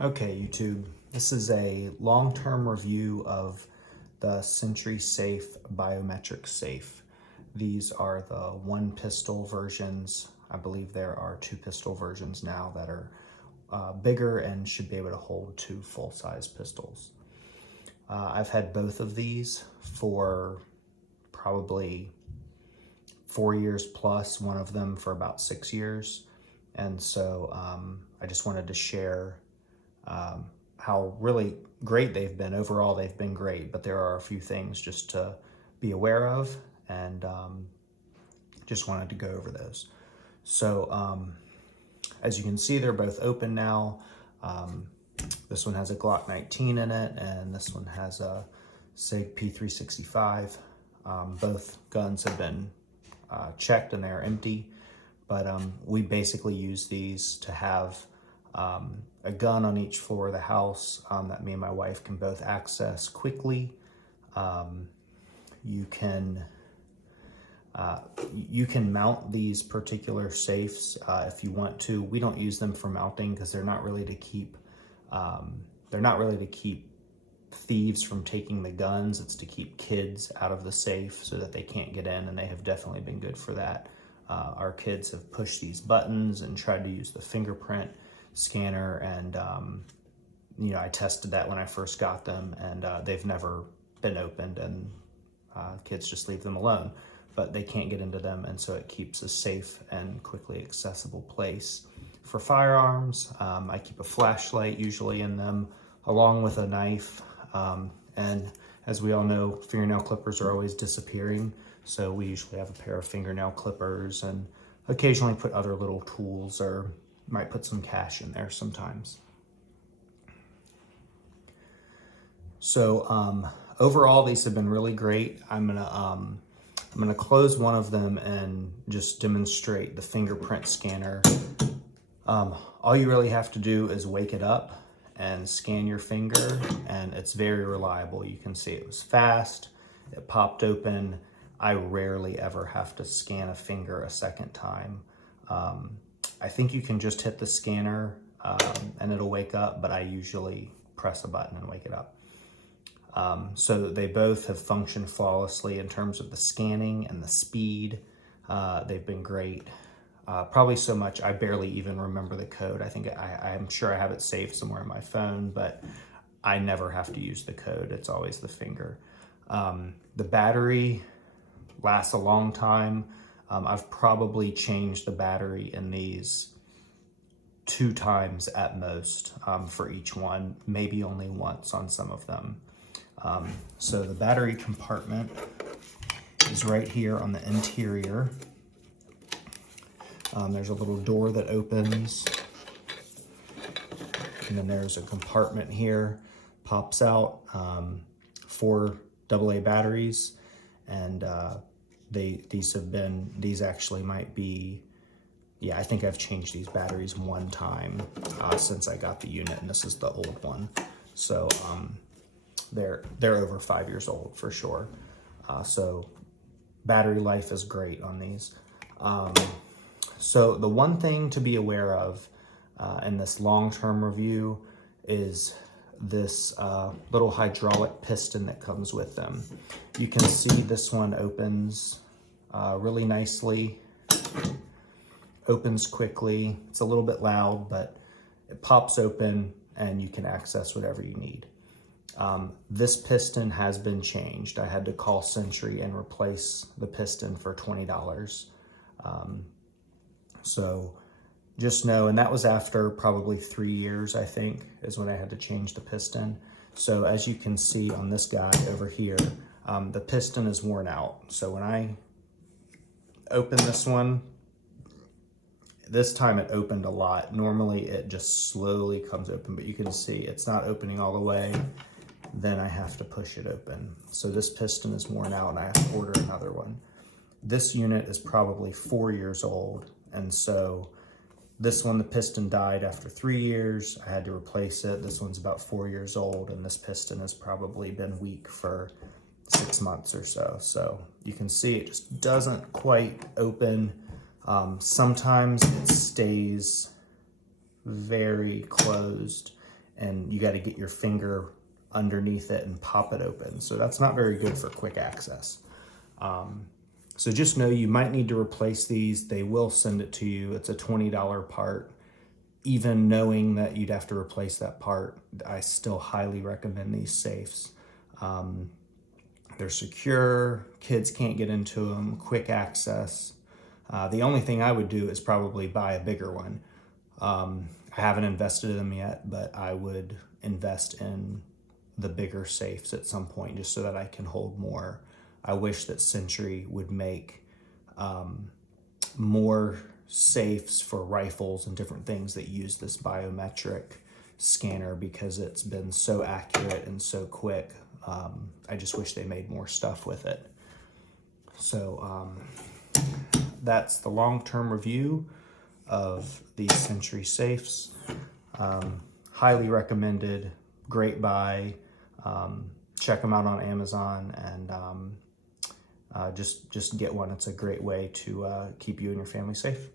Okay, YouTube, this is a long-term review of the Sentry Safe Biometric Safe. These are the one pistol versions. I believe there are two pistol versions now that are bigger and should be able to hold two full-size pistols. I've had both of these for probably 4 years plus, one of them for about 6 years. And so I just wanted to share how really great they've been. Overall, they've been great, but there are a few things just to be aware of, and just wanted to go over those. So as you can see, they're both open now. This one has a Glock 19 in it, and this one has a SIG P365. Both guns have been checked and they're empty, but we basically use these to have a gun on each floor of the house that me and my wife can both access quickly. You can mount these particular safes if you want to. We don't use them for mounting because they're not really to keep thieves from taking the guns. It's to keep kids out of the safe so that they can't get in, and they have definitely been good for that. Our kids have pushed these buttons and tried to use the fingerprint scanner, and I tested that when I first got them, and they've never been opened, and kids just leave them alone, but they can't get into them, and so it keeps a safe and quickly accessible place for firearms. I keep a flashlight usually in them along with a knife, and as we all know, fingernail clippers are always disappearing, so we usually have a pair of fingernail clippers and occasionally put other little tools, or might put some cash in there sometimes. So overall, these have been really great. I'm gonna close one of them and just demonstrate the fingerprint scanner. All you really have to do is wake it up and scan your finger, and it's very reliable. You can see it was fast, it popped open. I rarely ever have to scan a finger a second time. I think you can just hit the scanner and it'll wake up, but I usually press a button and wake it up. So they both have functioned flawlessly in terms of the scanning and the speed. They've been great. Probably so much I barely even remember the code. I think I'm sure I have it saved somewhere in my phone, but I never have to use the code. It's always the finger. The battery lasts a long time. I've probably changed the battery in these 2 times at most for each one, maybe only once on some of them. So the battery compartment is right here on the interior. There's a little door that opens, and then there's a compartment here, pops out, 4 AA batteries, and these actually might be, yeah, I think I've changed these batteries 1 time since I got the unit, and this is the old one. So they're over 5 years old for sure. So battery life is great on these. So the one thing to be aware of in this long-term review is this little hydraulic piston that comes with them. You can see this one opens really nicely, opens quickly. It's a little bit loud, but it pops open and you can access whatever you need. This piston has been changed. I had to call Sentry and replace the piston for $20. So just know, and that was after probably 3 years, I think, is when I had to change the piston. So as you can see on this guy over here, the piston is worn out. So when I open this one, this time it opened a lot. Normally it just slowly comes open, but you can see it's not opening all the way. Then I have to push it open. So this piston is worn out and I have to order another one. This unit is probably 4 years old, and so this one, the piston died after 3 years. I had to replace it. This one's about 4 years old, and this piston has probably been weak for 6 months or so. So you can see it just doesn't quite open. Sometimes it stays very closed, and you got to get your finger underneath it and pop it open. So that's not very good for quick access. So just know you might need to replace these. They will send it to you. It's a $20 part. Even knowing that you'd have to replace that part, I still highly recommend these safes. They're secure, kids can't get into them, quick access. The only thing I would do is probably buy a bigger one. I haven't invested in them yet, but I would invest in the bigger safes at some point just so that I can hold more. I wish that Sentry would make more safes for rifles and different things that use this biometric scanner, because it's been so accurate and so quick. I just wish they made more stuff with it. So that's the long-term review of these Sentry safes. Highly recommended, great buy. Check them out on Amazon, and just get one. It's a great way to keep you and your family safe.